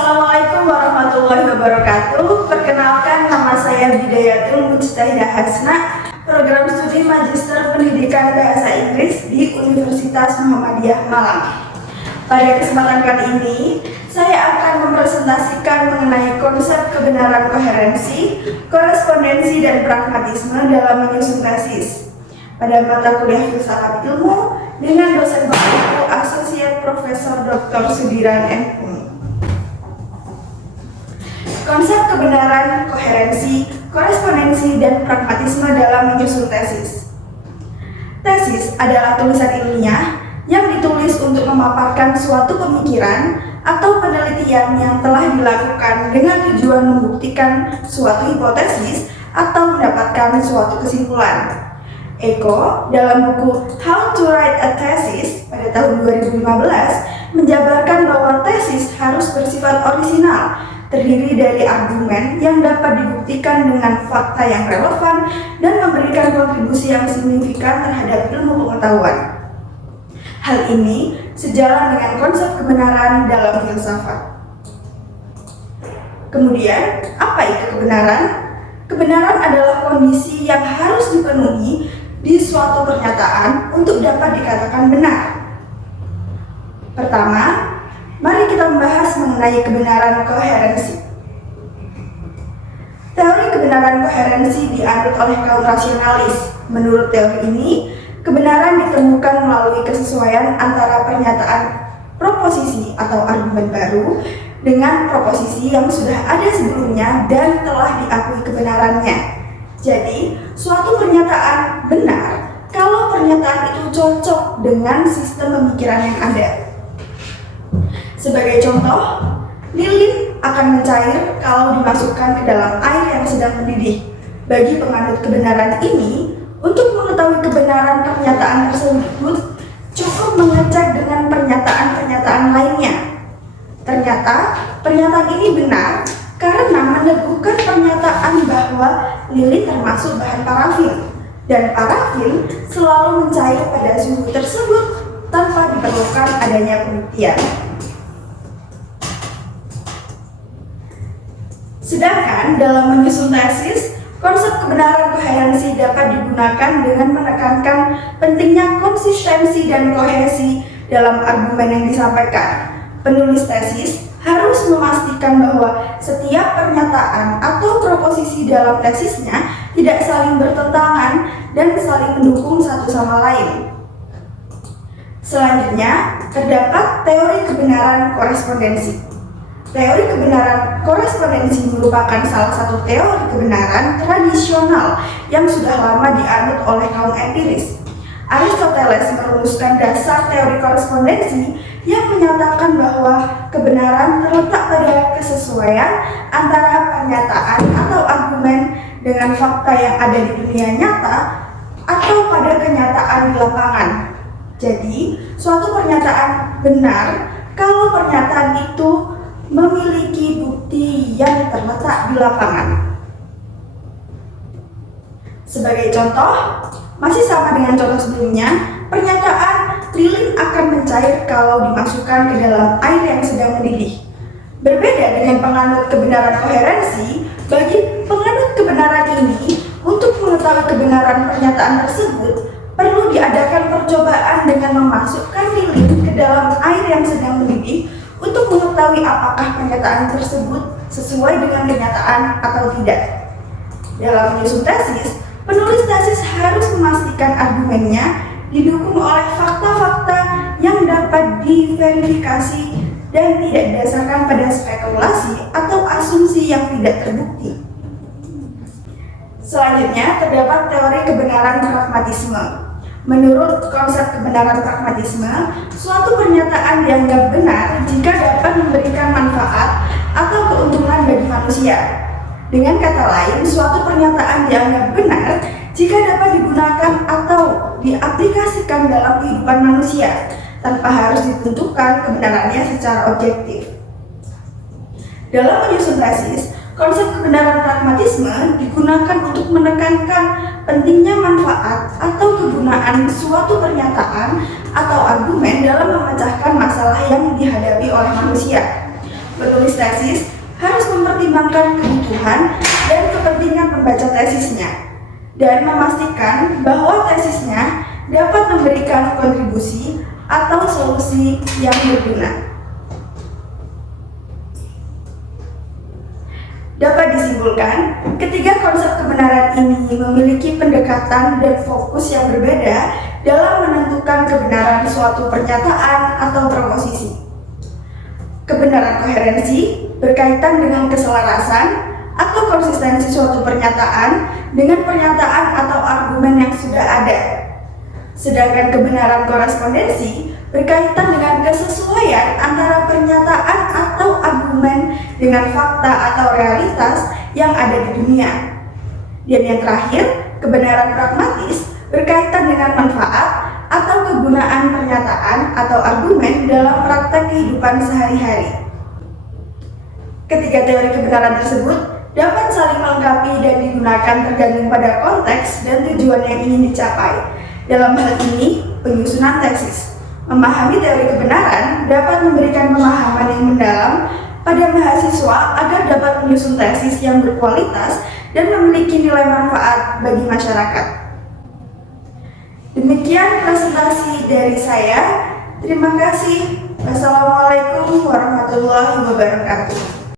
Assalamualaikum warahmatullahi wabarakatuh. Perkenalkan, nama saya Bidayatul Mujtahidah Hasna, program studi Magister Pendidikan Bahasa Inggris di Universitas Muhammadiyah Malang. Pada kesempatan kali ini, saya akan mempresentasikan mengenai konsep kebenaran koherensi, korespondensi, dan pragmatisme dalam menyusun tesis pada mata kuliah Filsafat Ilmu dengan dosen baru Asosiat Profesor Dr. Sudiran M. Konsep kebenaran, koherensi, korespondensi, dan pragmatisme dalam menyusun tesis. Tesis adalah tulisan ilmiah yang ditulis untuk memaparkan suatu pemikiran atau penelitian yang telah dilakukan dengan tujuan membuktikan suatu hipotesis atau mendapatkan suatu kesimpulan. Eko dalam buku How to Write a Thesis pada tahun 2015 menjabarkan bahwa tesis harus bersifat orisinal, terdiri dari argumen yang dapat dibuktikan dengan fakta yang relevan dan memberikan kontribusi yang signifikan terhadap ilmu pengetahuan. Hal ini sejalan dengan konsep kebenaran dalam filsafat. Kemudian, apa itu kebenaran? Kebenaran adalah kondisi yang harus dipenuhi di suatu pernyataan untuk dapat dikatakan benar. Pertama, mari kita membahas mengenai kebenaran koherensi. Teori kebenaran koherensi dianut oleh kaum rasionalis. Menurut teori ini, kebenaran ditemukan melalui kesesuaian antara pernyataan proposisi atau argumen baru dengan proposisi yang sudah ada sebelumnya dan telah diakui kebenarannya. Jadi, suatu pernyataan benar kalau pernyataan itu cocok dengan sistem pemikiran yang ada. Sebagai contoh, lilin akan mencair kalau dimasukkan ke dalam air yang sedang mendidih. Bagi penganut kebenaran ini, untuk mengetahui kebenaran pernyataan tersebut, cukup mengecek dengan pernyataan-pernyataan lainnya. Ternyata, pernyataan ini benar karena meneguhkan pernyataan bahwa lilin termasuk bahan parafin, dan parafin selalu mencair pada suhu tersebut tanpa diperlukan adanya pembuktian. Sedangkan dalam menyusun tesis, konsep kebenaran koherensi dapat digunakan dengan menekankan pentingnya konsistensi dan kohesi dalam argumen yang disampaikan. Penulis tesis harus memastikan bahwa setiap pernyataan atau proposisi dalam tesisnya tidak saling bertentangan dan saling mendukung satu sama lain. Selanjutnya, terdapat teori kebenaran korespondensi. Teori kebenaran korespondensi merupakan salah satu teori kebenaran tradisional yang sudah lama dianut oleh kaum empiris. Aristoteles merumuskan dasar teori korespondensi yang menyatakan bahwa kebenaran terletak pada kesesuaian antara pernyataan atau argumen dengan fakta yang ada di dunia nyata atau pada kenyataan di lapangan. Jadi, suatu pernyataan benar kalau pernyataan itu memiliki bukti yang terletak di lapangan. Sebagai contoh, masih sama dengan contoh sebelumnya, pernyataan lilin akan mencair kalau dimasukkan ke dalam air yang sedang mendidih. Berbeda dengan penganut kebenaran koherensi, bagi penganut kebenaran ini, untuk mengetahui kebenaran pernyataan tersebut, perlu diadakan percobaan dengan memasukkan lilin ke dalam air yang sedang mendidih untuk mengetahui apakah pernyataan tersebut sesuai dengan kenyataan atau tidak. Dalam menyusun tesis, penulis tesis harus memastikan argumennya didukung oleh fakta-fakta yang dapat diverifikasi dan tidak didasarkan pada spekulasi atau asumsi yang tidak terbukti. Selanjutnya, terdapat teori kebenaran pragmatisme. Menurut konsep kebenaran pragmatisme, suatu pernyataan dianggap benar jika dapat memberikan manfaat atau keuntungan bagi manusia. Dengan kata lain, suatu pernyataan dianggap benar jika dapat digunakan atau diaplikasikan dalam kehidupan manusia, tanpa harus ditentukan kebenarannya secara objektif. Dalam menyusun tesis, konsep kebenaran pragmatisme digunakan untuk menekankan pentingnya manfaat atau kegunaan suatu pernyataan atau argumen dalam memecahkan masalah yang dihadapi oleh manusia. penulis tesis harus mempertimbangkan kebutuhan dan kepentingan pembaca tesisnya dan memastikan bahwa tesisnya dapat memberikan kontribusi atau solusi yang berguna. Dapat disimpulkan, ketiga konsep kebenaran ini memiliki pendekatan dan fokus yang berbeda dalam menentukan kebenaran suatu pernyataan atau proposisi. Kebenaran koherensi berkaitan dengan keselarasan atau konsistensi suatu pernyataan dengan pernyataan atau argumen yang sudah ada. Sedangkan kebenaran korespondensi berkaitan dengan kesesuaian antara pernyataan atau argumen dengan fakta atau realitas yang ada di dunia. Dan yang terakhir, kebenaran pragmatis berkaitan dengan manfaat atau kegunaan pernyataan atau argumen dalam praktek kehidupan sehari-hari. Ketiga teori kebenaran tersebut dapat saling melengkapi dan digunakan tergantung pada konteks dan tujuan yang ingin dicapai. Dalam hal ini, penyusunan tesis. Memahami teori kebenaran dapat memberikan pemahaman yang mendalam pada mahasiswa agar dapat menyusun tesis yang berkualitas dan memiliki nilai manfaat bagi masyarakat. Demikian presentasi dari saya. Terima kasih. Wassalamualaikum warahmatullahi wabarakatuh.